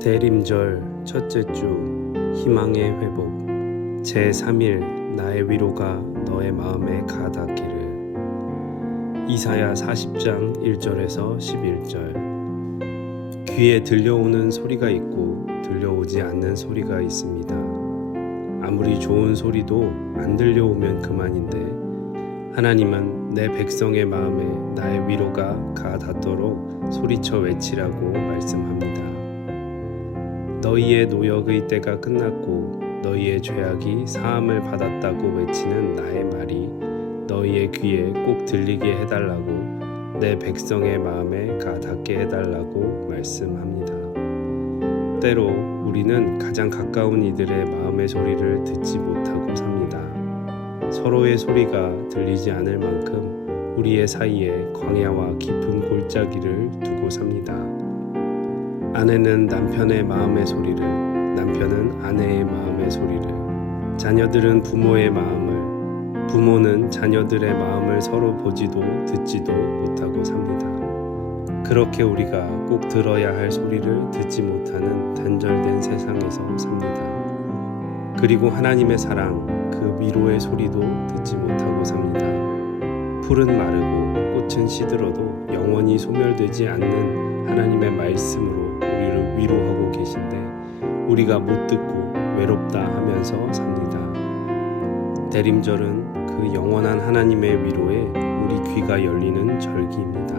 대림절 첫째 주 희망의 회복 제 3일 나의 위로가 너의 마음에 가닿기를 이사야 40장 1절에서 11절 귀에 들려오는 소리가 있고 들려오지 않는 소리가 있습니다. 아무리 좋은 소리도 안 들려오면 그만인데 하나님은 내 백성의 마음에 나의 위로가 가닿도록 소리쳐 외치라고 말씀합니다. 너희의 노역의 때가 끝났고 너희의 죄악이 사함을 받았다고 외치는 나의 말이 너희의 귀에 꼭 들리게 해달라고 내 백성의 마음에 가 닿게 해달라고 말씀합니다. 때로 우리는 가장 가까운 이들의 마음의 소리를 듣지 못하고 삽니다. 서로의 소리가 들리지 않을 만큼 우리의 사이에 광야와 깊은 골짜기를 두고 삽니다. 아내는 남편의 마음의 소리를, 남편은 아내의 마음의 소리를, 자녀들은 부모의 마음을, 부모는 자녀들의 마음을 서로 보지도 듣지도 못하고 삽니다. 그렇게 우리가 꼭 들어야 할 소리를 듣지 못하는 단절된 세상에서 삽니다. 그리고 하나님의 사랑, 그 위로의 소리도 듣지 못하고 삽니다. 풀은 마르고 꽃은 시들어도 영원히 소멸되지 않는 하나님의 말씀으로 위로하고 계신데 우리가 못 듣고 외롭다 하면서 삽니다. 대림절은 그 영원한 하나님의 위로에 우리 귀가 열리는 절기입니다.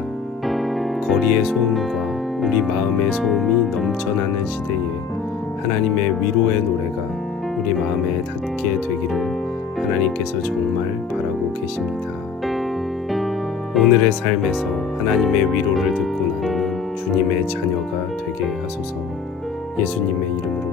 거리의 소음과 우리 마음의 소음이 넘쳐나는 시대에 하나님의 위로의 노래가 우리 마음에 닿게 되기를 하나님께서 정말 바라고 계십니다. 오늘의 삶에서 하나님의 위로를 듣고 나누는 주님의 자녀가 되게 예수님의 이름으로.